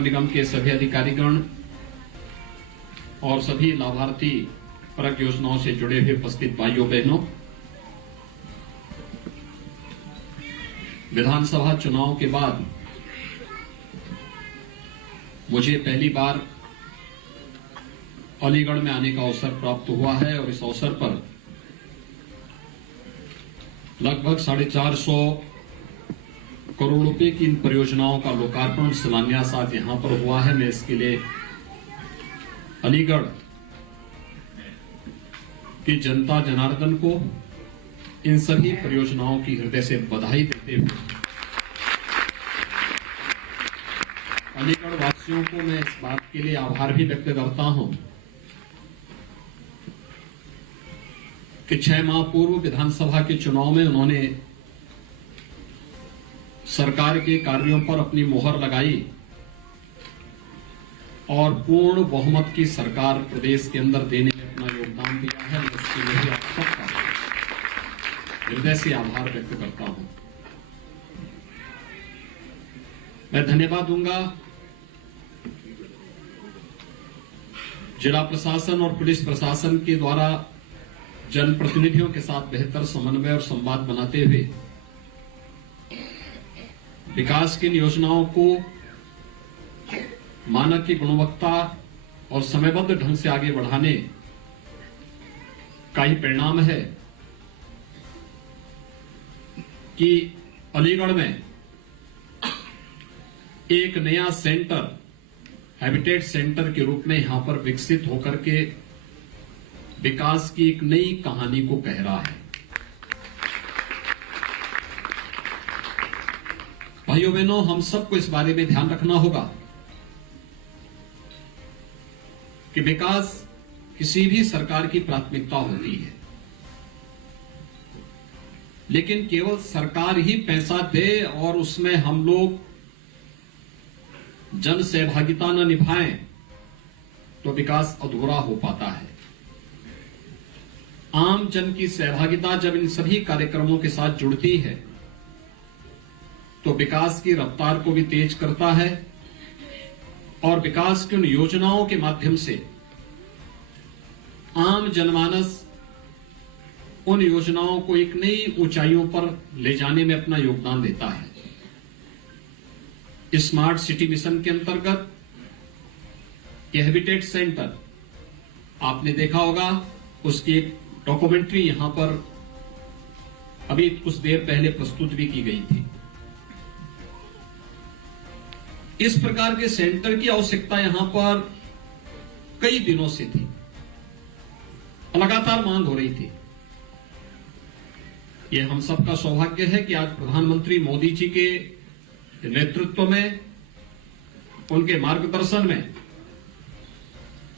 नगर निगम के सभी अधिकारीगण और सभी लाभार्थी परक योजनाओं से जुड़े हुए उपस्थित भाइयों बहनों, विधानसभा चुनाव के बाद मुझे पहली बार अलीगढ़ में आने का अवसर प्राप्त हुआ है और इस अवसर पर लगभग 450 करोड़ रुपए की इन परियोजनाओं का लोकार्पण शिलान्यास आज यहां पर हुआ है। मैं इसके लिए अलीगढ़ की जनता जनार्दन को इन सभी परियोजनाओं की हृदय से बधाई देते हुए अलीगढ़ वासियों को मैं इस बात के लिए आभार भी व्यक्त करता हूं कि 6 माह पूर्व विधानसभा के चुनाव में उन्होंने सरकार के कार्यों पर अपनी मोहर लगाई और पूर्ण बहुमत की सरकार प्रदेश के अंदर देने में अपना योगदान दिया है। मैं इसके लिए आप सबका हृदय से आभार व्यक्त करता हूं। मैं धन्यवाद दूंगा जिला प्रशासन और पुलिस प्रशासन के द्वारा जनप्रतिनिधियों के साथ बेहतर समन्वय और संवाद बनाते हुए विकास की योजनाओं को मानक की गुणवत्ता और समयबद्ध ढंग से आगे बढ़ाने का ही परिणाम है कि अलीगढ़ में एक नया सेंटर हैबिटेट सेंटर के रूप में यहां पर विकसित होकर के विकास की एक नई कहानी को कह रहा है। भाइयों बहनों, हम सबको इस बारे में ध्यान रखना होगा कि विकास किसी भी सरकार की प्राथमिकता होती है, लेकिन केवल सरकार ही पैसा दे और उसमें हम लोग जन सहभागिता न निभाएं तो विकास अधूरा हो पाता है। आम जन की सहभागिता जब इन सभी कार्यक्रमों के साथ जुड़ती है तो विकास की रफ्तार को भी तेज करता है और विकास की उन योजनाओं के माध्यम से आम जनमानस उन योजनाओं को एक नई ऊंचाइयों पर ले जाने में अपना योगदान देता है। स्मार्ट सिटी मिशन के अंतर्गत यह हैबिटेट सेंटर आपने देखा होगा, उसकी एक डॉक्यूमेंट्री यहां पर अभी कुछ देर पहले प्रस्तुत भी की गई थी। इस प्रकार के सेंटर की आवश्यकता यहां पर कई दिनों से थी, लगातार मांग हो रही थी। यह हम सबका सौभाग्य है कि आज प्रधानमंत्री मोदी जी के नेतृत्व में, उनके मार्गदर्शन में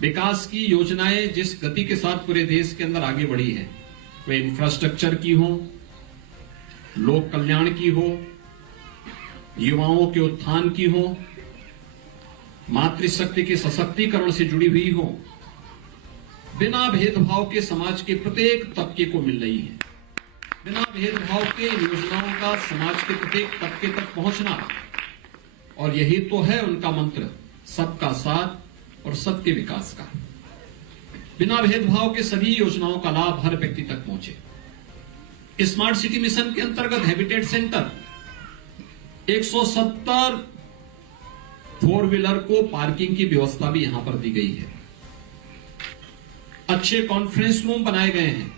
विकास की योजनाएं जिस गति के साथ पूरे देश के अंदर आगे बढ़ी है, वे इंफ्रास्ट्रक्चर की हो, लोक कल्याण की हो, युवाओं के उत्थान की हो, मातृशक्ति के सशक्तिकरण से जुड़ी हुई हो, बिना भेदभाव के समाज के प्रत्येक तबके को मिल रही है। बिना भेदभाव के योजनाओं का समाज के प्रत्येक तबके तक पहुंचना, और यही तो है उनका मंत्र, सबका साथ और सबके विकास का। बिना भेदभाव के सभी योजनाओं का लाभ हर व्यक्ति तक पहुंचे। स्मार्ट सिटी मिशन के अंतर्गत हैबिटेट सेंटर 170 4 व्हीलर को पार्किंग की व्यवस्था भी यहां पर दी गई है। अच्छे कॉन्फ्रेंस रूम बनाए गए हैं।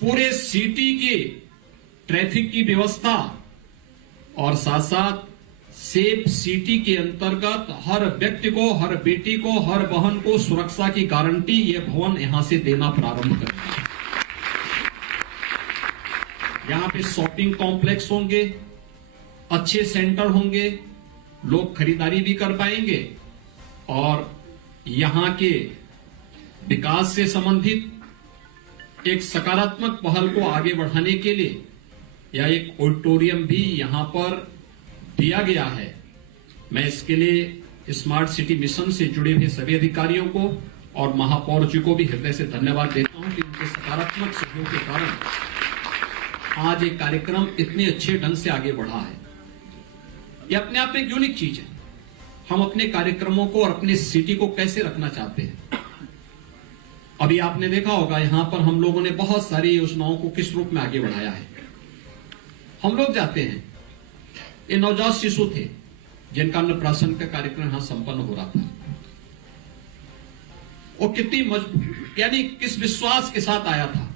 पूरे सिटी के ट्रैफिक की व्यवस्था और साथ साथ सेफ सिटी के अंतर्गत हर व्यक्ति को, हर बेटी को, हर बहन को सुरक्षा की गारंटी ये भवन यहां से देना प्रारंभ करेगा। यहां पे शॉपिंग कॉम्प्लेक्स होंगे, अच्छे सेंटर होंगे, लोग खरीदारी भी कर पाएंगे और यहां के विकास से संबंधित एक सकारात्मक पहल को आगे बढ़ाने के लिए या एक ऑडिटोरियम भी यहां पर दिया गया है। मैं इसके लिए स्मार्ट सिटी मिशन से जुड़े हुए सभी अधिकारियों को और महापौर जी को भी हृदय से धन्यवाद देता हूं कि उनके सकारात्मक सहयोग के कारण आज एक कार्यक्रम इतने अच्छे ढंग से आगे बढ़ा है। यह अपने आप में एक यूनिक चीज है। हम अपने कार्यक्रमों को और अपने सिटी को कैसे रखना चाहते हैं। अभी आपने देखा होगा यहां पर हम लोगों ने बहुत सारी योजनाओं को किस रूप में आगे बढ़ाया है। हम लोग जाते हैं, ये नवजात शिशु थे जिनका अन्नप्राशन का कार्यक्रम यहां संपन्न हो रहा था, और कितनी मजबूत यानी किस विश्वास के साथ आया था,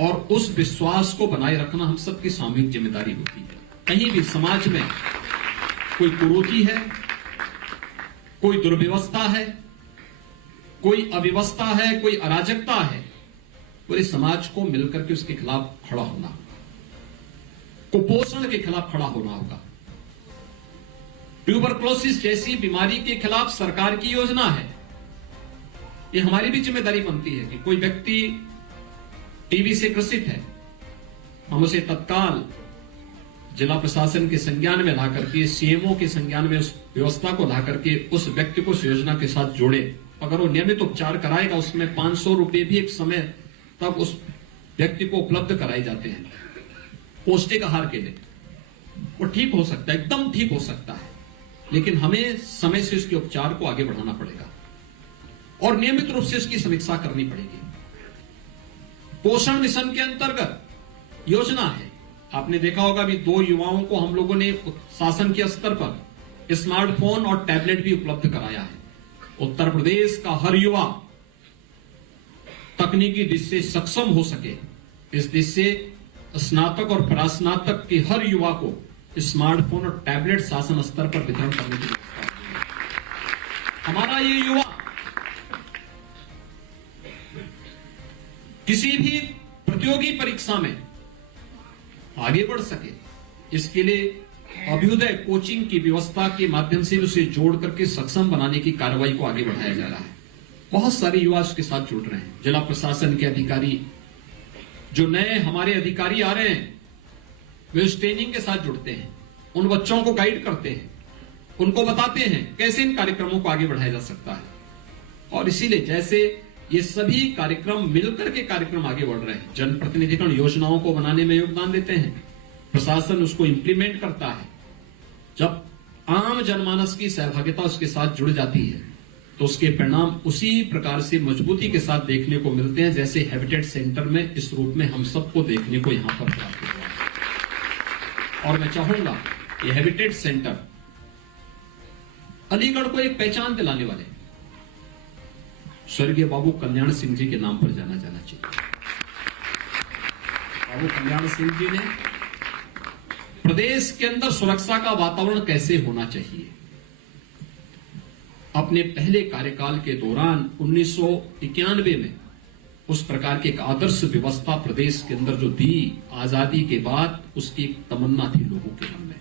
और उस विश्वास को बनाए रखना हम सबकी सामूहिक जिम्मेदारी होती है। कहीं भी समाज में कोई कुरीति है, कोई दुर्व्यवस्था है, कोई अव्यवस्था है, कोई अराजकता है, पूरे समाज को मिलकर के उसके खिलाफ खड़ा होना होगा, कुपोषण के खिलाफ खड़ा होना होगा। ट्यूबरक्लोसिस जैसी बीमारी के खिलाफ सरकार की योजना है। ये हमारी भी जिम्मेदारी बनती है कि कोई व्यक्ति टीबी से ग्रसित है, हम उसे तत्काल जिला प्रशासन के संज्ञान में ला करके, सीएमओ के संज्ञान में उस व्यवस्था को ला करके उस व्यक्ति को उस योजना के साथ जोड़े। अगर वो नियमित उपचार कराएगा, उसमें 500 रुपए भी एक समय तक उस व्यक्ति को उपलब्ध कराए जाते हैं पौष्टिक आहार के लिए। वो ठीक हो सकता है, एकदम ठीक हो सकता है, लेकिन हमें समय से उसके उपचार को आगे बढ़ाना पड़ेगा और नियमित रूप से उसकी समीक्षा करनी पड़ेगी। पोषण मिशन के अंतर्गत योजना है, आपने देखा होगा अभी 2 युवाओं को हम लोगों ने शासन के स्तर पर स्मार्टफोन और टैबलेट भी उपलब्ध कराया है। उत्तर प्रदेश का हर युवा तकनीकी दृष्टि से सक्षम हो सके, इस दृष्टि से स्नातक और परास्नातक के हर युवा को स्मार्टफोन और टैबलेट शासन स्तर पर वितरण करने की व्यवस्था है। हमारा ये युवा किसी भी प्रतियोगी परीक्षा में आगे बढ़ सके, इसके लिए अभ्युदय कोचिंग की व्यवस्था के माध्यम से उसे जोड़ करके सक्षम बनाने की कार्रवाई को आगे बढ़ाया जा रहा है। बहुत सारे युवा इसके साथ जुड़ रहे हैं। जिला प्रशासन के अधिकारी, जो नए हमारे अधिकारी आ रहे हैं, वे उस ट्रेनिंग के साथ जुड़ते हैं, उन बच्चों को गाइड करते हैं, उनको बताते हैं कैसे इन कार्यक्रमों को आगे बढ़ाया जा सकता है। और इसीलिए जैसे ये सभी कार्यक्रम मिलकर के कार्यक्रम आगे बढ़ रहे हैं, जनप्रतिनिधिगण योजनाओं को बनाने में योगदान देते हैं, प्रशासन उसको इंप्लीमेंट करता है। जब आम जनमानस की सहभागिता उसके साथ जुड़ जाती है तो उसके परिणाम उसी प्रकार से मजबूती के साथ देखने को मिलते हैं जैसे हैबिटेट सेंटर में इस रूप में हम सबको देखने को यहां पर प्राप्त हुआ। और मैं चाहूंगा ये हैबिटेट सेंटर अलीगढ़ को एक पहचान दिलाने वाले स्वर्गीय बाबू कल्याण सिंह जी के नाम पर जाना जाना चाहिए। बाबू कल्याण सिंह जी ने प्रदेश के अंदर सुरक्षा का वातावरण कैसे होना चाहिए, अपने पहले कार्यकाल के दौरान 1991 में उस प्रकार की एक आदर्श व्यवस्था प्रदेश के अंदर जो दी आजादी के बाद, उसकी एक तमन्ना थी लोगों के मन में।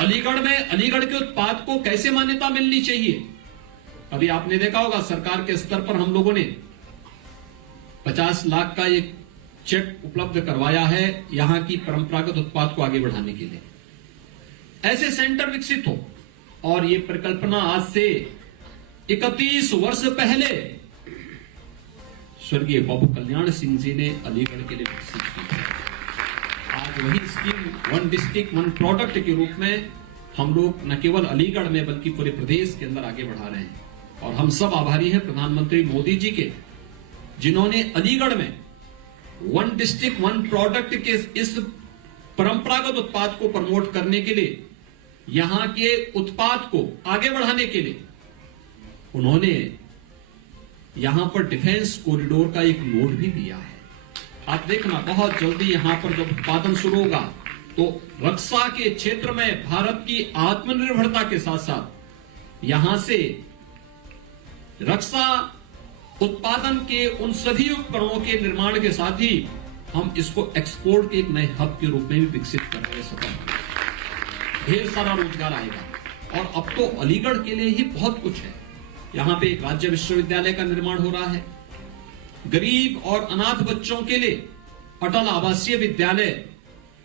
अलीगढ़ में अलीगढ़ के उत्पाद को कैसे मान्यता मिलनी चाहिए। अभी आपने देखा होगा सरकार के स्तर पर हम लोगों ने 50 लाख का एक चेक उपलब्ध करवाया है यहां की परंपरागत उत्पाद को आगे बढ़ाने के लिए। ऐसे सेंटर विकसित हो, और ये परिकल्पना आज से 31 वर्ष पहले स्वर्गीय बाबू कल्याण सिंह जी ने अलीगढ़ के लिए विकसित की। आज वही स्कीम 1 डिस्ट्रिक्ट 1 प्रोडक्ट के रूप में हम लोग न केवल अलीगढ़ में बल्कि पूरे प्रदेश के अंदर आगे बढ़ा रहे हैं। और हम सब आभारी हैं प्रधानमंत्री मोदी जी के, जिन्होंने अलीगढ़ में 1 डिस्ट्रिक्ट 1 प्रोडक्ट के इस परंपरागत उत्पाद को प्रमोट करने के लिए, यहां के उत्पाद को आगे बढ़ाने के लिए उन्होंने यहां पर डिफेंस कॉरिडोर का एक नोट भी दिया है। आप देखना बहुत जल्दी यहां पर जब उत्पादन शुरू होगा तो रक्षा के क्षेत्र में भारत की आत्मनिर्भरता के साथ साथ यहां से रक्षा उत्पादन के उन सभी उपकरणों के निर्माण के साथ ही हम इसको एक्सपोर्ट के एक नए हब के रूप में भी विकसित करने सफल, ढेर सारा रोजगार आएगा। और अब तो अलीगढ़ के लिए ही बहुत कुछ है। यहां पे एक राज्य विश्वविद्यालय का निर्माण हो रहा है, गरीब और अनाथ बच्चों के लिए अटल आवासीय विद्यालय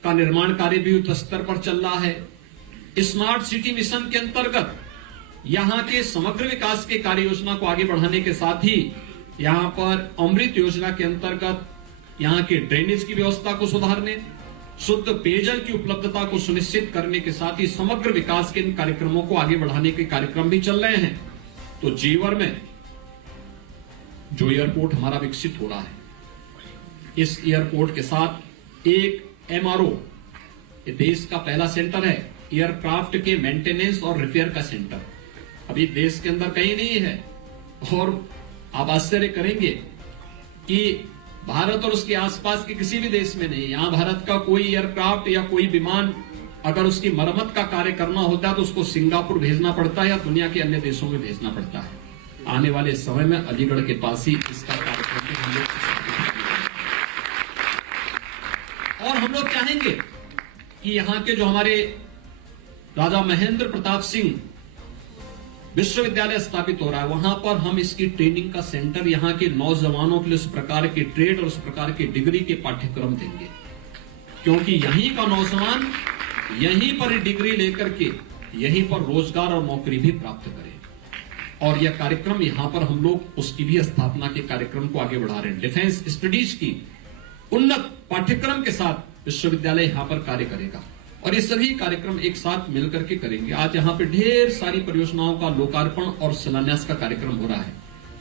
का निर्माण कार्य भी युद्ध स्तर पर चल रहा है। स्मार्ट सिटी मिशन के अंतर्गत यहां के समग्र विकास के कार्य योजना को आगे बढ़ाने के साथ ही यहां पर अमृत योजना के अंतर्गत यहां के ड्रेनेज की व्यवस्था को सुधारने, शुद्ध पेयजल की उपलब्धता को सुनिश्चित करने के साथ ही समग्र विकास के इन कार्यक्रमों को आगे बढ़ाने के कार्यक्रम भी चल रहे हैं। तो जेवर में जो एयरपोर्ट हमारा विकसित हो रहा है, इस एयरपोर्ट के साथ एक MRO, ये देश का पहला सेंटर है एयरक्राफ्ट के मेंटेनेंस और रिपेयर का सेंटर, अभी देश के अंदर कहीं नहीं है। और आप आश्चर्य करेंगे कि भारत और उसके आसपास के किसी भी देश में नहीं, यहां भारत का कोई एयरक्राफ्ट या कोई विमान अगर उसकी मरम्मत का कार्य करना होता है तो उसको सिंगापुर भेजना पड़ता है या दुनिया के अन्य देशों में भेजना पड़ता है। आने वाले समय में अलीगढ़ के पास ही इसका कार्यक्रम भी हम लोग, और हम लोग चाहेंगे कि यहां के जो हमारे राजा महेंद्र प्रताप सिंह विश्वविद्यालय स्थापित हो रहा है, वहां पर हम इसकी ट्रेनिंग का सेंटर यहां के नौजवानों के लिए उस प्रकार के ट्रेड और उस प्रकार के डिग्री के पाठ्यक्रम देंगे, क्योंकि यहीं का नौजवान यहीं पर डिग्री लेकर के यहीं पर रोजगार और नौकरी भी प्राप्त करे। और यह कार्यक्रम यहां पर हम लोग उसकी भी स्थापना के कार्यक्रम को आगे बढ़ा रहे हैं। डिफेंस स्टडीज की उन्नत पाठ्यक्रम के साथ विश्वविद्यालय यहां पर कार्य करेगा और ये सभी कार्यक्रम एक साथ मिलकर के करेंगे। आज यहाँ पे ढेर सारी परियोजनाओं का लोकार्पण और शिलान्यास का कार्यक्रम हो रहा है।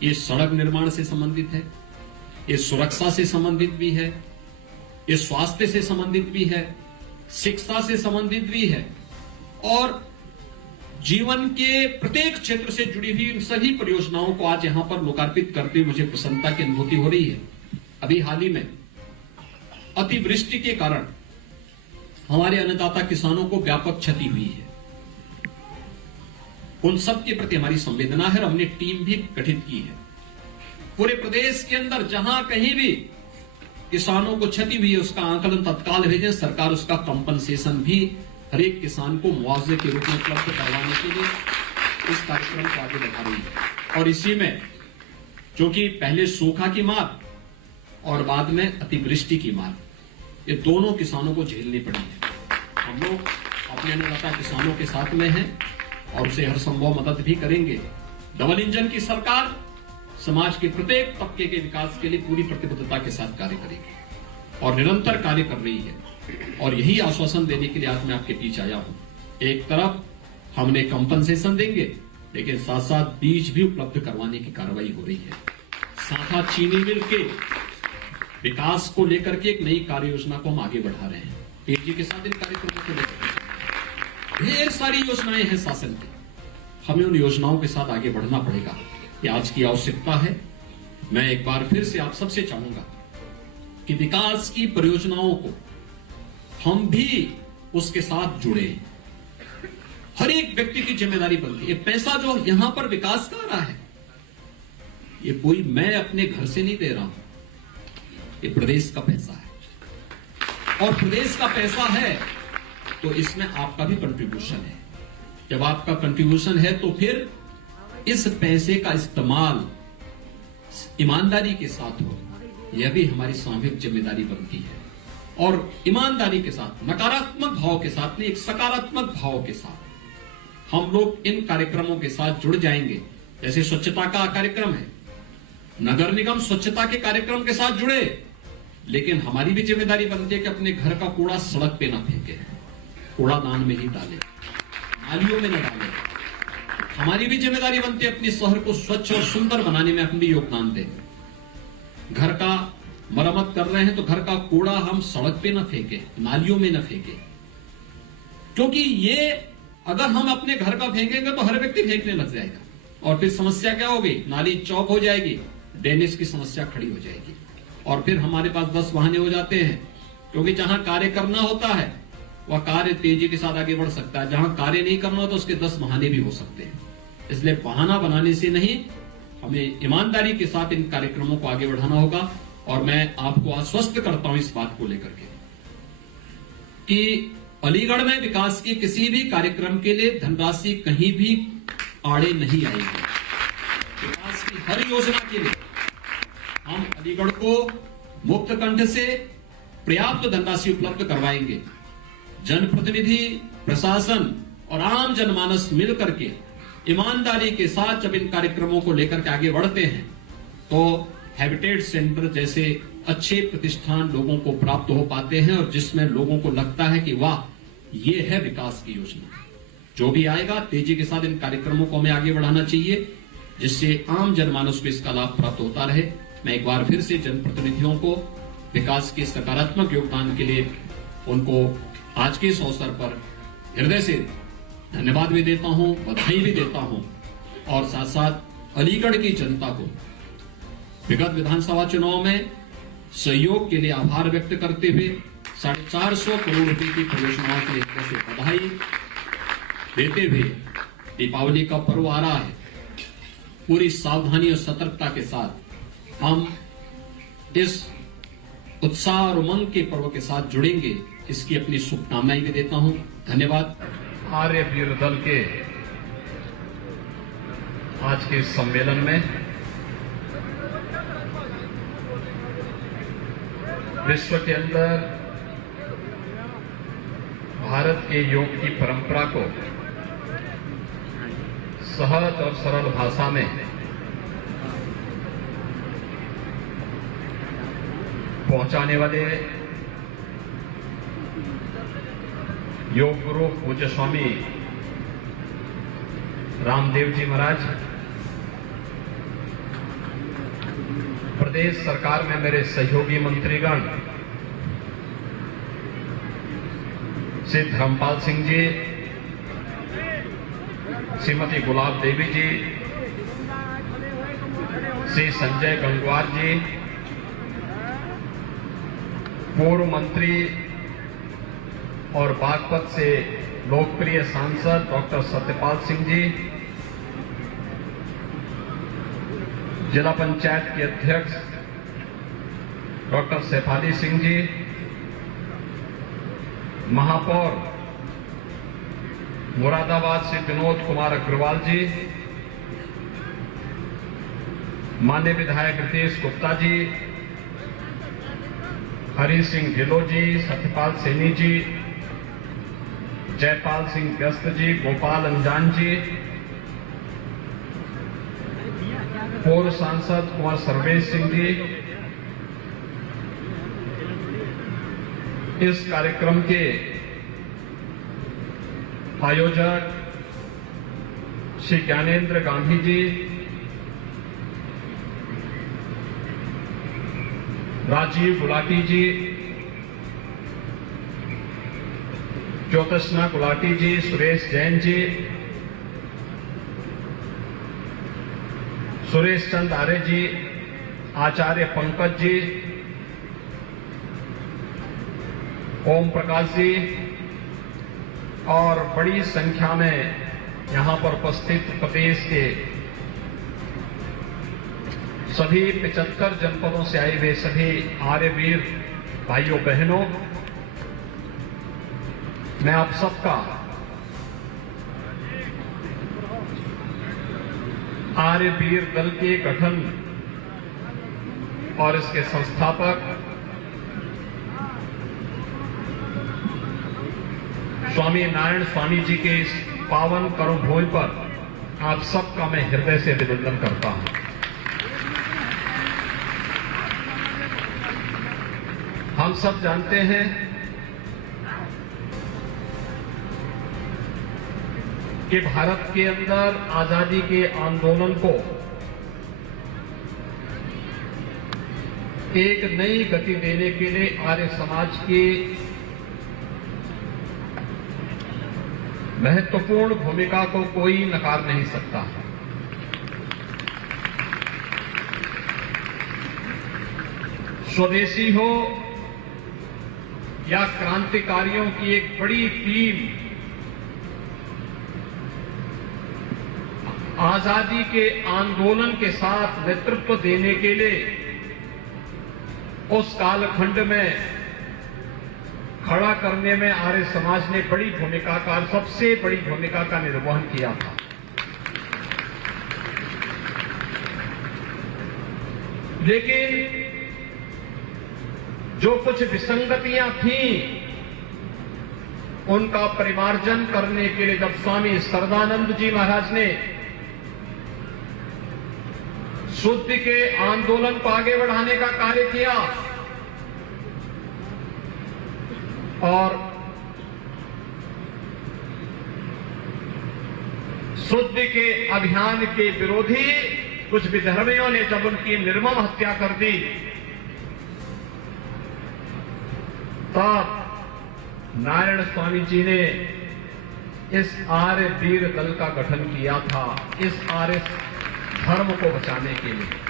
ये सड़क निर्माण से संबंधित है, ये सुरक्षा से संबंधित भी है, ये स्वास्थ्य से संबंधित भी है, शिक्षा से संबंधित भी है, और जीवन के प्रत्येक क्षेत्र से जुड़ी हुई इन सभी परियोजनाओं को आज यहां पर लोकार्पित करते हुए मुझे प्रसन्नता की अनुभूति हो रही है। अभी हाल ही में अतिवृष्टि के कारण हमारे अन्नदाता किसानों को व्यापक क्षति हुई है। उन सब के प्रति हमारी संवेदना है और हमने टीम भी गठित की है। पूरे प्रदेश के अंदर जहां कहीं भी किसानों को क्षति हुई है उसका आंकलन तत्काल भेजें, सरकार उसका कंपनसेशन भी हर एक किसान को मुआवजे के रूप में उपलब्ध करवाने के लिए इस कार्यक्रम को आगे बढ़ा रही है। और इसी में जो कि पहले सूखा की मार और बाद में अतिवृष्टि की मार, ये दोनों किसानों को झेलनी पड़ी है। हम लोग अपने अन्नदाता किसानों के साथ में हैं और उसे हर संभव मदद भी करेंगे। डबल इंजन की सरकार समाज के प्रत्येक तबके के विकास के लिए पूरी प्रतिबद्धता के साथ कार्य करेगी और निरंतर कार्य कर रही है। और यही आश्वासन देने के लिए आज मैं आपके बीच आया हूं। एक तरफ हमने कंपनसेशन देंगे, लेकिन साथ साथ बीज भी उपलब्ध करवाने की कार्रवाई हो रही है। साथा चीनी मिल के विकास को लेकर के एक नई कार्य योजना को हम आगे बढ़ा रहे हैं। तेजी के साथ इन कार्यक्रमों को लेकर ढेर सारी योजनाएं हैं शासन की, हमें उन योजनाओं के साथ आगे बढ़ना पड़ेगा। ये आज की आवश्यकता है। मैं एक बार फिर से आप सबसे चाहूंगा कि विकास की परियोजनाओं को हम भी उसके साथ जुड़े। हर एक व्यक्ति की जिम्मेदारी बनती है। ये पैसा जो यहां पर विकास का आ रहा है, ये कोई मैं अपने घर से नहीं दे रहा हूं, ये प्रदेश का पैसा है। और प्रदेश का पैसा है तो इसमें आपका भी कंट्रीब्यूशन है। जब आपका कंट्रीब्यूशन है तो फिर इस पैसे का इस्तेमाल ईमानदारी के साथ हो, यह भी हमारी सामूहिक जिम्मेदारी बनती है। और ईमानदारी के साथ, नकारात्मक भाव के साथ नहीं, एक सकारात्मक भाव के साथ हम लोग इन कार्यक्रमों के साथ जुड़ जाएंगे। जैसे स्वच्छता का कार्यक्रम है, नगर निगम स्वच्छता के कार्यक्रम के साथ जुड़े, लेकिन हमारी भी जिम्मेदारी बनती है कि अपने घर का कूड़ा सड़क पे ना फेंके, कूड़ादान में ही डाले, नालियों में न डाले। हमारी भी जिम्मेदारी बनती है अपने शहर को स्वच्छ और सुंदर बनाने में अपनी योगदान दें। घर का मरम्मत कर रहे हैं तो घर का कूड़ा हम सड़क पे न फेंके, नालियों में न फेंके, क्योंकि ये अगर हम अपने घर का फेंकेंगे तो हर व्यक्ति फेंकने लग जाएगा और फिर समस्या क्या होगी, नाली चौक हो जाएगी, ड्रेनेज की समस्या खड़ी हो जाएगी और फिर हमारे पास 10 बहाने हो जाते हैं। क्योंकि जहां कार्य करना होता है वह कार्य तेजी के साथ आगे बढ़ सकता है, जहां कार्य नहीं करना होता उसके 10 बहाने भी हो सकते हैं। इसलिए बहाना बनाने से नहीं, हमें ईमानदारी के साथ इन कार्यक्रमों को आगे बढ़ाना होगा। और मैं आपको आश्वस्त करता हूं इस बात को लेकर के कि अलीगढ़ में विकास के किसी भी कार्यक्रम के लिए धनराशि कहीं भी आड़े नहीं आएगी। विकास की हर योजना के लिए हम अलीगढ़ को मुक्त कंठ से पर्याप्त धनराशि उपलब्ध करवाएंगे। जनप्रतिनिधि, प्रशासन और आम जनमानस मिलकर के ईमानदारी के साथ जब इन कार्यक्रमों को लेकर के आगे बढ़ते हैं तो हैबिटेट सेंटर जैसे अच्छे प्रतिष्ठान लोगों को प्राप्त हो पाते हैं और जिसमें लोगों को लगता है कि वाह, ये है विकास की योजना। जो भी आएगा तेजी के साथ इन कार्यक्रमों को हमें आगे बढ़ाना चाहिए, जिससे आम जनमानस को इसका लाभ प्राप्त होता रहे। मैं एक बार फिर से जनप्रतिनिधियों को विकास के सकारात्मक योगदान के लिए उनको आज के इस अवसर पर हृदय से धन्यवाद भी देता हूं, बधाई भी देता हूं और साथ साथ अलीगढ़ की जनता को विगत विधानसभा चुनाव में सहयोग के लिए आभार व्यक्त करते हुए 450 करोड़ रुपए की परियोजनाओं के लिए हृदय से बधाई देते हुए दीपावली का पर्व आ रहा है। पूरी सावधानी और सतर्कता के साथ हम इस उत्साह और उमंग के पर्व के साथ जुड़ेंगे, इसकी अपनी शुभकामनाएं भी देता हूं। धन्यवाद। आर्य वीर दल के आज के सम्मेलन में विश्व के अंदर भारत के योग की परंपरा को सहज और सरल भाषा में पहुंचाने वाले योग गुरु पूज्य स्वामी रामदेव जी महाराज, प्रदेश सरकार में मेरे सहयोगी मंत्रीगण श्री धर्मपाल सिंह जी, श्रीमती गुलाब देवी जी, श्री संजय गंगवार जी, पूर्व मंत्री और बागपत से लोकप्रिय सांसद डॉक्टर सत्यपाल सिंह जी, जिला पंचायत के अध्यक्ष डॉक्टर शेफाली सिंह जी, महापौर मुरादाबाद से विनोद कुमार अग्रवाल जी, माननीय विधायक रितेश गुप्ता जी, हरि सिंह ढिल्लो जी, सत्यपाल सैनी जी, जयपाल सिंह व्यस्त जी, गोपाल अंजान जी, पूर्व सांसद कुंवर सर्वेश सिंह जी, इस कार्यक्रम के आयोजक श्री ज्ञानेंद्र गांधी जी, राजीव गुलाटी जी, ज्योतिष्ना गुलाटी जी, सुरेश जैन जी, सुरेश चंद आर्य जी, आचार्य पंकज जी, ओम प्रकाश जी और बड़ी संख्या में यहां पर उपस्थित प्रदेश के सभी 75 जनपदों से आए हुए सभी आर्यवीर भाइयों बहनों, मैं आप सबका आर्यवीर दल के गठन और इसके संस्थापक स्वामी नारायण स्वामी जी के इस पावन कर्मभूमि पर आप सबका मैं हृदय से अभिनंदन करता हूं। हम सब जानते हैं कि भारत के अंदर आजादी के आंदोलन को एक नई गति देने के लिए आर्य समाज की महत्वपूर्ण भूमिका को कोई नकार नहीं सकता। स्वदेशी हो या क्रांतिकारियों की एक बड़ी टीम आजादी के आंदोलन के साथ नेतृत्व देने के लिए उस कालखंड में खड़ा करने में आर्य समाज ने बड़ी भूमिका का, सबसे बड़ी भूमिका का निर्वहन किया था। लेकिन जो कुछ विसंगतियां थीं, उनका परिमार्जन करने के लिए जब स्वामी सरदानंद जी महाराज ने शुद्धि के आंदोलन को आगे बढ़ाने का कार्य किया और शुद्धि के अभियान के विरोधी कुछ विधर्मियों ने जब उनकी निर्मम हत्या कर दी तब नारायण स्वामी जी ने इस आर्य वीर दल का गठन किया था, इस आर्य धर्म को बचाने के लिए।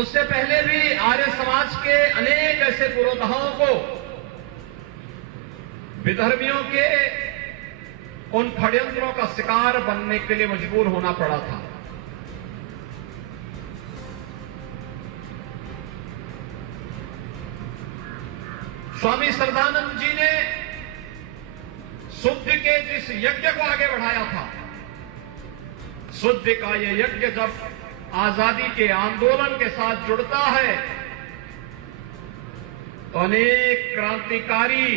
उससे पहले भी आर्य समाज के अनेक ऐसे पुरोधाओं को विधर्मियों के उन षड्यंत्रों का शिकार बनने के लिए मजबूर होना पड़ा था। स्वामी श्रद्धानंद जी ने शुद्धि के जिस यज्ञ को आगे बढ़ाया था, शुद्धि का यह यज्ञ जब आजादी के आंदोलन के साथ जुड़ता है तो अनेक क्रांतिकारी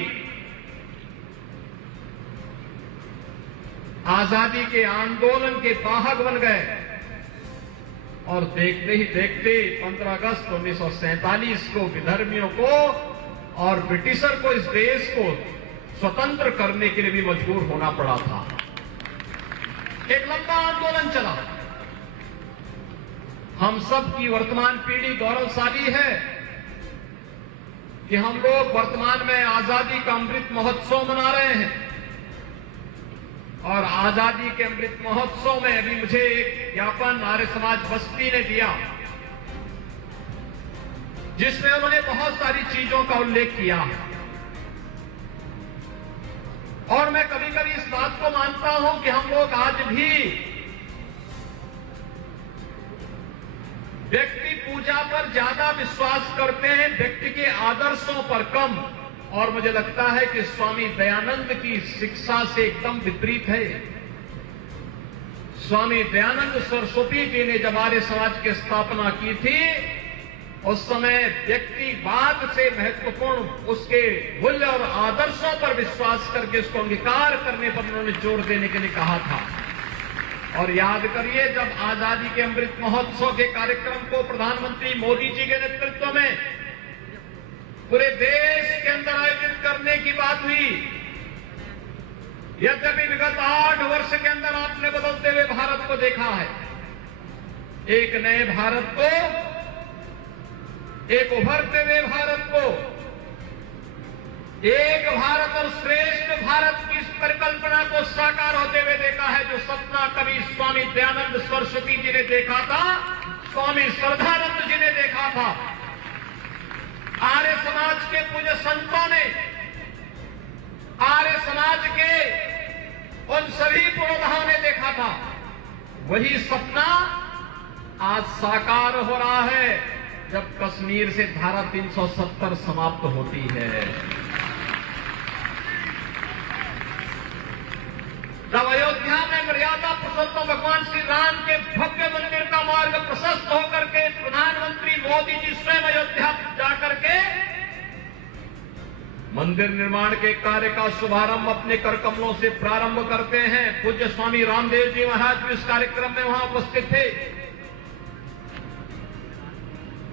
आजादी के आंदोलन के वाहक बन गए और देखते ही देखते 15 अगस्त 1947 को विधर्मियों को और ब्रिटिशर को इस देश को स्वतंत्र करने के लिए भी मजबूर होना पड़ा था। एक लंबा आंदोलन चला। हम सब की वर्तमान पीढ़ी गौरवशाली है कि हम लोग वर्तमान में आजादी का अमृत महोत्सव मना रहे हैं और आजादी के अमृत महोत्सव में अभी मुझे एक ज्ञापन आर्य समाज बस्ती ने दिया जिसमें उन्होंने बहुत सारी चीजों का उल्लेख किया और मैं कभी कभी इस बात को मानता हूं कि हम लोग आज भी व्यक्ति पूजा पर ज्यादा विश्वास करते हैं, व्यक्ति के आदर्शों पर कम। और मुझे लगता है कि स्वामी दयानंद की शिक्षा से एकदम विपरीत है। स्वामी दयानंद सरस्वती जी ने जब आर्य समाज की स्थापना की थी उस समय व्यक्तिवाद से महत्वपूर्ण उसके मूल्य और आदर्शों पर विश्वास करके उसको अंगीकार करने पर उन्होंने जोर देने के लिए कहा था। और याद करिए, जब आजादी के अमृत महोत्सव के कार्यक्रम को प्रधानमंत्री मोदी जी के नेतृत्व में पूरे देश के अंदर आयोजित करने की बात हुई, यद्यपि विगत 8 वर्ष के अंदर आपने बदलते हुए भारत को देखा है, एक नए भारत को, एक उभरते हुए भारत को, एक भारत और श्रेष्ठ भारत की परिकल्पना को साकार होते हुए देखा है, जो सपना कभी स्वामी दयानंद सरस्वती जी ने देखा था, स्वामी श्रद्धानंद जी ने देखा था, आर्य समाज के पूज्य संतों ने, आर्य समाज के उन सभी पुरोधाओं ने देखा था, वही सपना आज साकार हो रहा है जब कश्मीर से धारा 370 समाप्त होती है, जब अयोध्या में मर्यादा पुरुषोत्तम भगवान श्री राम के भव्य मंदिर का मार्ग प्रशस्त होकर के प्रधानमंत्री मोदी जी स्वयं अयोध्या जाकर के मंदिर निर्माण के कार्य का शुभारंभ अपने कर कमलों से प्रारंभ करते हैं। पूज्य स्वामी रामदेव जी महाराज भी इस कार्यक्रम में वहां उपस्थित थे।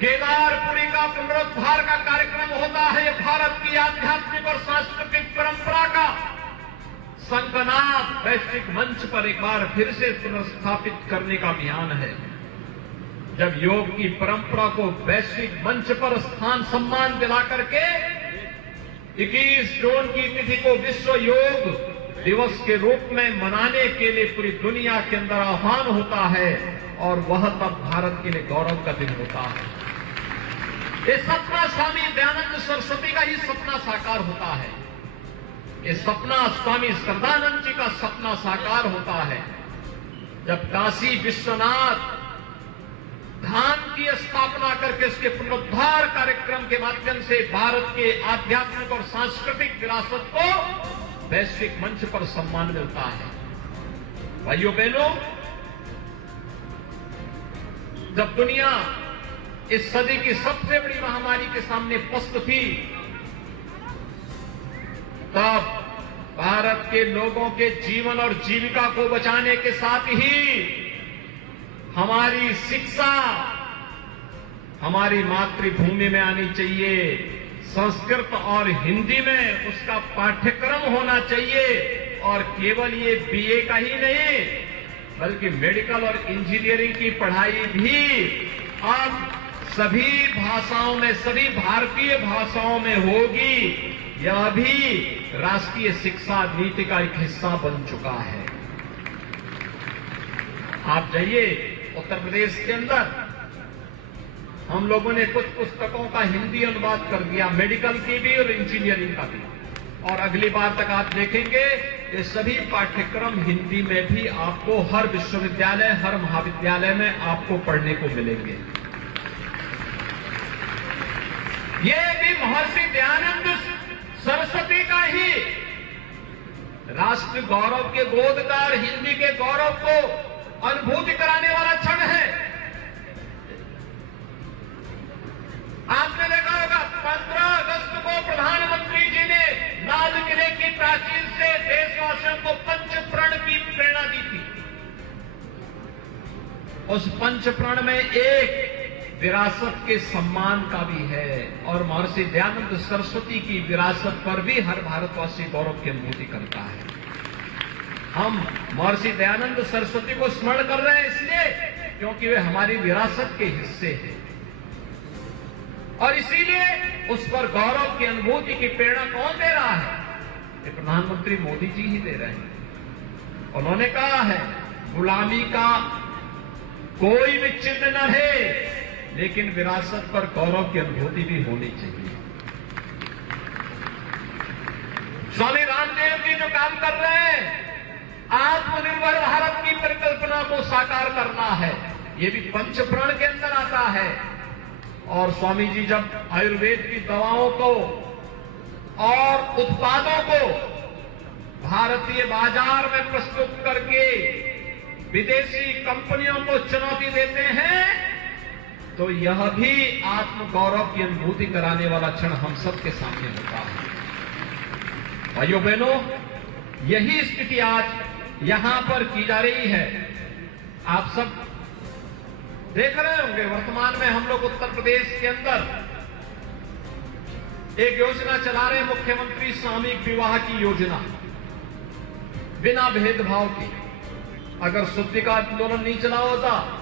केदारपुरी का पुनरुद्धार का कार्यक्रम होता है। यह भारत की आध्यात्मिक और सांस्कृतिक परंपरा का संकनाद वैश्विक मंच पर एक बार फिर से पुनर्स्थापित करने का अभियान है। जब योग की परंपरा को वैश्विक मंच पर स्थान सम्मान दिला करके 21 जून की तिथि को विश्व योग दिवस के रूप में मनाने के लिए पूरी दुनिया के अंदर आह्वान होता है और वह तब भारत के लिए गौरव का दिन होता है। ये सपना स्वामी दयानंद सरस्वती का ही सपना साकार होता है। ये सपना स्वामी श्रद्धानंद जी का सपना साकार होता है जब काशी विश्वनाथ धाम की स्थापना करके उसके पुनरुद्धार कार्यक्रम के माध्यम से भारत के आध्यात्मिक और सांस्कृतिक विरासत को वैश्विक मंच पर सम्मान मिलता है। भाइयों बहनों, जब दुनिया इस सदी की सबसे बड़ी महामारी के सामने पस्त थी, तब भारत के लोगों के जीवन और जीविका को बचाने के साथ ही हमारी शिक्षा हमारी मातृभूमि में आनी चाहिए। संस्कृत और हिंदी में उसका पाठ्यक्रम होना चाहिए और केवल ये बीए का ही नहीं बल्कि मेडिकल और इंजीनियरिंग की पढ़ाई भी अब सभी भाषाओं में, सभी भारतीय भाषाओं में होगी। यह भी राष्ट्रीय शिक्षा नीति का एक हिस्सा बन चुका है। आप जाइए उत्तर प्रदेश के अंदर, हम लोगों ने कुछ पुस्तकों का हिंदी अनुवाद कर दिया, मेडिकल की भी और इंजीनियरिंग का भी, और अगली बार तक आप देखेंगे ये सभी पाठ्यक्रम हिंदी में भी आपको हर विश्वविद्यालय, हर महाविद्यालय में आपको पढ़ने को मिलेंगे। ये भी महर्षि दयानंद सरस्वती का ही राष्ट्र गौरव के गोदकार हिंदी के गौरव को अनुभूति कराने वाला क्षण है। आपने देखा होगा 15 अगस्त को प्रधानमंत्री जी ने लाल किले की प्राचीर से देशवासियों को पंचप्रण की प्रेरणा दी थी। उस पंचप्रण में एक विरासत के सम्मान का भी है और महर्षि दयानंद सरस्वती की विरासत पर भी हर भारतवासी गौरव की अनुभूति करता है। हम महर्षि दयानंद सरस्वती को स्मरण कर रहे हैं इसलिए क्योंकि वे हमारी विरासत के हिस्से हैं और इसीलिए उस पर गौरव की अनुभूति की प्रेरणा कौन दे रहा है? ये प्रधानमंत्री मोदी जी ही दे रहे हैं। उन्होंने कहा है गुलामी का कोई भी चिन्ह न रहे लेकिन विरासत पर गौरव की अनुभूति भी होनी चाहिए। स्वामी रामदेव जी जो काम कर रहे हैं, आत्मनिर्भर भारत की परिकल्पना को साकार करना है, ये भी पंचप्रण के अंदर आता है। और स्वामी जी जब आयुर्वेद की दवाओं को और उत्पादों को भारतीय बाजार में प्रस्तुत करके विदेशी कंपनियों को चुनौती देते हैं तो यह भी आत्म गौरव की अनुभूति कराने वाला क्षण हम सबके सामने होता है। भाइयों बहनों, यही स्थिति आज यहां पर की जा रही है। आप सब देख रहे होंगे वर्तमान में हम लोग उत्तर प्रदेश के अंदर एक योजना चला रहे हैं, मुख्यमंत्री सामूहिक विवाह की योजना, बिना भेदभाव की। अगर शुद्धि का आंदोलन नहीं चला होता,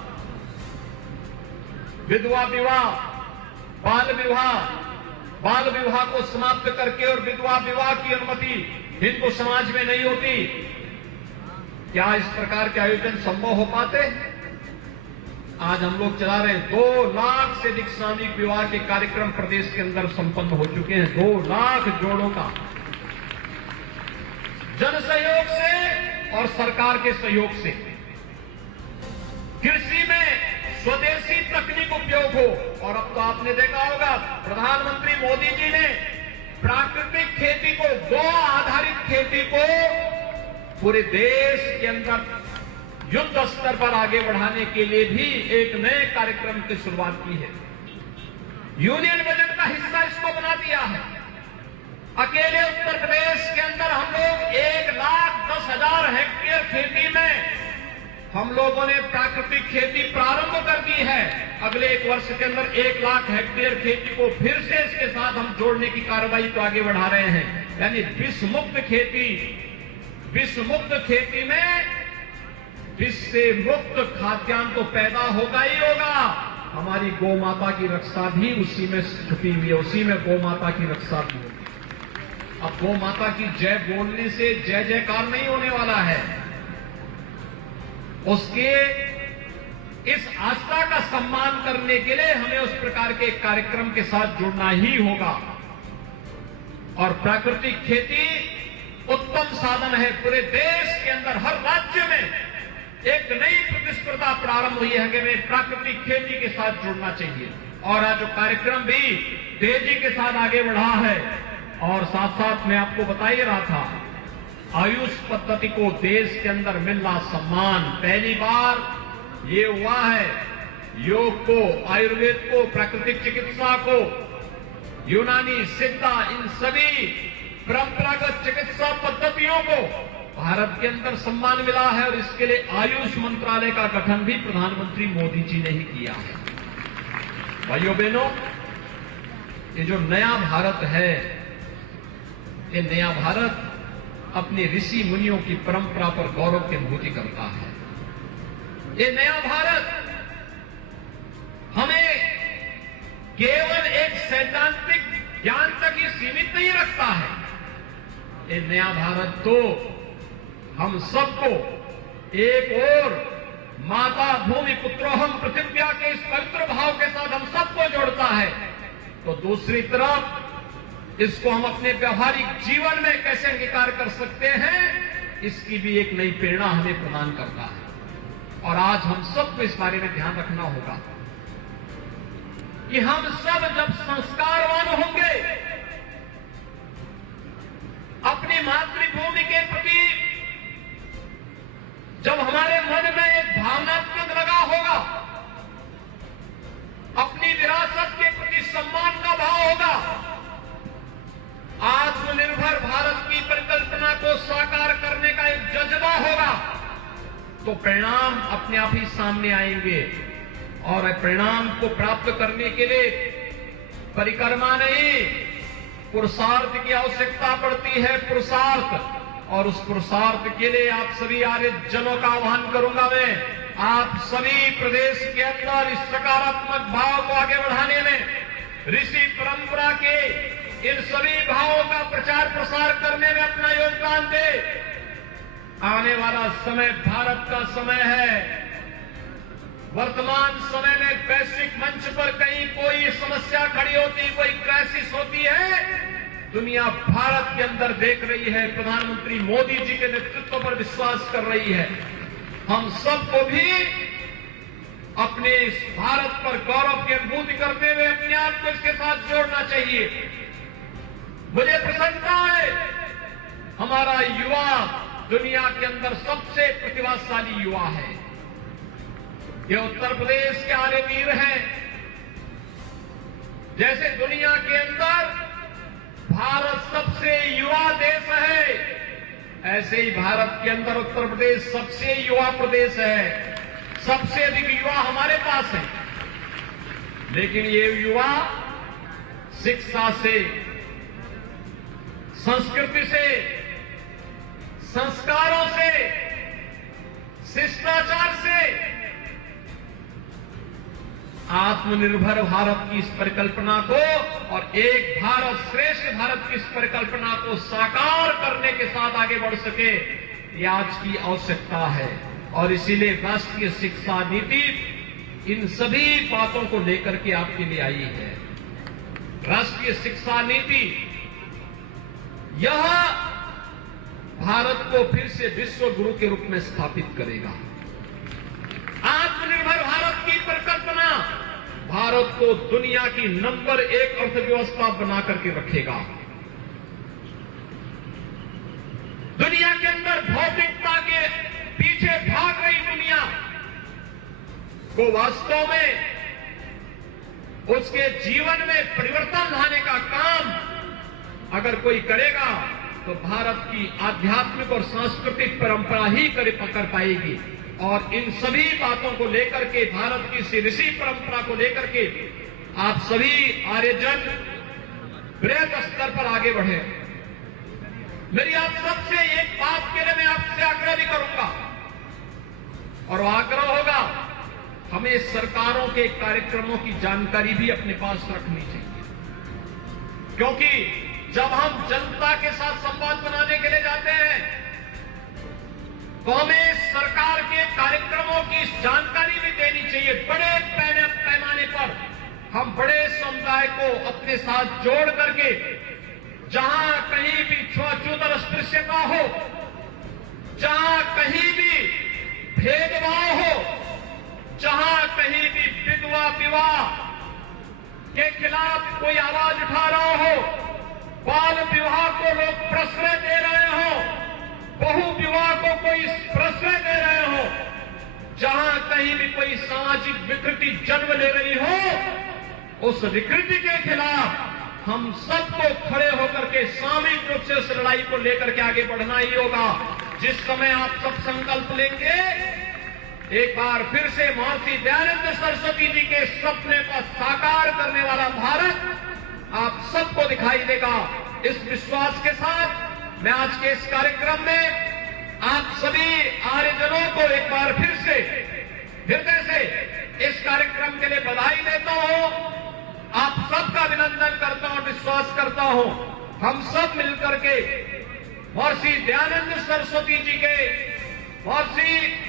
विधवा विवाह, बाल विवाह को समाप्त करके और विधवा विवाह की अनुमति हिंदू समाज में नहीं होती, क्या इस प्रकार के आयोजन संभव हो पाते? आज हम लोग चला रहे हैं 2 लाख से अधिक सामूहिक विवाह के कार्यक्रम प्रदेश के अंदर संपन्न हो चुके हैं। 2 लाख जोड़ों का जन सहयोग से और सरकार के सहयोग से। कृषि में स्वदेशी तकनीक उपयोग हो, और अब तो आपने देखा होगा प्रधानमंत्री मोदी जी ने प्राकृतिक खेती को, गौ आधारित खेती को पूरे देश के अंदर युद्ध स्तर पर आगे बढ़ाने के लिए भी एक नए कार्यक्रम की शुरुआत की है। यूनियन बजट का हिस्सा इसको बना दिया है। अकेले उत्तर प्रदेश के अंदर हम लोग 1,10,000 हेक्टेयर खेती में हम लोगों ने प्राकृतिक खेती प्रारंभ कर दी है। अगले 1 वर्ष के अंदर 1 लाख हेक्टेयर खेती को फिर से इसके साथ हम जोड़ने की कार्रवाई को आगे बढ़ा रहे हैं। यानी विषमुक्त खेती में विष से मुक्त खाद्यान्न तो पैदा होगा ही होगा, हमारी गौ माता की रक्षा भी उसी में छुपी हुई है, उसी में गौ माता की रक्षा भी होगी। अब गौ माता की जय बोलने से जय जयकार नहीं होने वाला है, उसके इस आस्था का सम्मान करने के लिए हमें उस प्रकार के कार्यक्रम के साथ जुड़ना ही होगा। और प्राकृतिक खेती उत्तम साधन है। पूरे देश के अंदर हर राज्य में एक नई प्रतिस्पर्धा प्रारंभ हुई है कि हमें प्राकृतिक खेती के साथ जुड़ना चाहिए। और आज जो कार्यक्रम भी तेजी के साथ आगे बढ़ा है, और साथ साथ मैं आपको बता ही रहा था, आयुष पद्धति को देश के अंदर मिलना सम्मान पहली बार ये हुआ है। योग को, आयुर्वेद को, प्राकृतिक चिकित्सा को, यूनानी, सिद्धा, इन सभी परंपरागत चिकित्सा पद्धतियों को भारत के अंदर सम्मान मिला है और इसके लिए आयुष मंत्रालय का गठन भी प्रधानमंत्री मोदी जी ने ही किया है। भाइयों बहनों, ये जो नया भारत है, ये नया भारत अपने ऋषि मुनियों की परंपरा पर गौरव की अनुभूति करता है। ये नया भारत हमें केवल एक सैद्धांतिक ज्ञान तक ही सीमित नहीं रखता है। ये नया भारत तो हम सबको एक और माता भूमि पुत्रोहम पृथिव्या के इस पवित्र भाव के साथ हम सबको जोड़ता है, तो दूसरी तरफ इसको हम अपने व्यवहारिक जीवन में कैसे अंगीकार कर सकते हैं, इसकी भी एक नई प्रेरणा हमें प्रदान करता है। और आज हम सबको इस बारे में ध्यान रखना होगा कि हम सब जब संस्कारवान होंगे, अपनी मातृभूमि के प्रति जब हमारे मन में एक भावनात्मक लगाव होगा, अपनी विरासत के प्रति सम्मान का भाव होगा, आत्मनिर्भर भारत की परिकल्पना को साकार करने का एक जज्बा होगा, तो परिणाम अपने आप ही सामने आएंगे। और परिणाम को प्राप्त करने के लिए परिक्रमा नहीं, पुरुषार्थ की आवश्यकता पड़ती है, पुरुषार्थ। और उस पुरुषार्थ के लिए आप सभी आर्य जनों का आह्वान करूंगा मैं, आप सभी प्रदेश के अंदर इस सकारात्मक भाव को आगे बढ़ाने में, ऋषि परंपरा के इन सभी भावों का प्रचार प्रसार करने में अपना योगदान दें। आने वाला समय भारत का समय है। वर्तमान समय में वैश्विक मंच पर कहीं कोई समस्या खड़ी होती, कोई क्राइसिस होती है, दुनिया भारत के अंदर देख रही है, प्रधानमंत्री मोदी जी के नेतृत्व पर विश्वास कर रही है। हम सबको भी अपने इस भारत पर गौरव की अनुभूति करते हुए अपने आप को इसके साथ जोड़ना चाहिए। मुझे प्रसन्नता है, हमारा युवा दुनिया के अंदर सबसे प्रतिभाशाली युवा है। ये उत्तर प्रदेश के आर्य वीर हैं। जैसे दुनिया के अंदर भारत सबसे युवा देश है, ऐसे ही भारत के अंदर उत्तर प्रदेश सबसे युवा प्रदेश है। सबसे अधिक युवा हमारे पास है। लेकिन ये युवा शिक्षा से, संस्कृति से, संस्कारों से, शिष्टाचार से आत्मनिर्भर भारत की इस परिकल्पना को और एक भारत श्रेष्ठ भारत की इस परिकल्पना को साकार करने के साथ आगे बढ़ सके, ये आज की आवश्यकता है। और इसीलिए राष्ट्रीय शिक्षा नीति इन सभी बातों को लेकर के आपके लिए आई है। राष्ट्रीय शिक्षा नीति यह भारत को फिर से विश्व गुरु के रूप में स्थापित करेगा। आत्मनिर्भर भारत की परिकल्पना भारत को दुनिया की नंबर 1 अर्थव्यवस्था बना करके रखेगा। दुनिया के अंदर भौतिकता के पीछे भाग रही दुनिया को वास्तव में उसके जीवन में परिवर्तन लाने का काम अगर कोई करेगा तो भारत की आध्यात्मिक और सांस्कृतिक परंपरा ही कर पाएगी। और इन सभी बातों को लेकर के, भारत की इस ऋषि परंपरा को लेकर के आप सभी आर्यजन बृहद स्तर पर आगे बढ़े। मेरी आप सबसे एक बात के लिए मैं आपसे आग्रह भी करूंगा, और वो आग्रह होगा, हमें सरकारों के कार्यक्रमों की जानकारी भी अपने पास रखनी चाहिए। क्योंकि जब हम जनता के साथ संवाद बनाने के लिए जाते हैं तो हमें सरकार के कार्यक्रमों की जानकारी भी देनी चाहिए। बड़े पैमाने पर हम बड़े समुदाय को अपने साथ जोड़ करके, जहां कहीं भी छूआछूत और अस्पृश्यता हो, जहां कहीं भी भेदभाव हो, जहां कहीं भी विधवा विवाह के खिलाफ कोई आवाज उठा रहा हो, बाल विवाह को लोग प्रश्रय दे रहे हो, बहु विवाह को कोई प्रश्रय दे रहे हो, जहां कहीं भी कोई सामाजिक विकृति जन्म ले रही हो, उस विकृति के खिलाफ हम सबको खड़े होकर के सामूहिक रूप से उस लड़ाई को लेकर के आगे बढ़ना ही होगा। जिस समय आप सब संकल्प लेंगे, एक बार फिर से महर्षि दयानंद सरस्वती जी के सपने को साकार करने वाला भारत आप सबको दिखाई देगा। इस विश्वास के साथ मैं आज के इस कार्यक्रम में आप सभी आर्यजनों को एक बार फिर से हृदय से इस कार्यक्रम के लिए बधाई देता हूं। आप सबका अभिनंदन करता हूं, विश्वास करता हूं हम सब मिलकर के महर्षि दयानंद सरस्वती जी के, महर्षि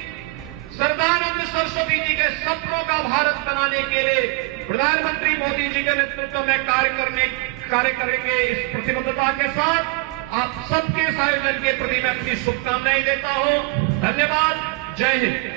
सरदानंद सरस्वती जी के सपनों का भारत बनाने के लिए प्रधानमंत्री मोदी जी के नेतृत्व में कार्य करेंगे। इस प्रतिबद्धता के साथ आप सबके इस आयोजन के प्रति मैं अपनी शुभकामनाएं देता हूं। धन्यवाद। जय हिंद।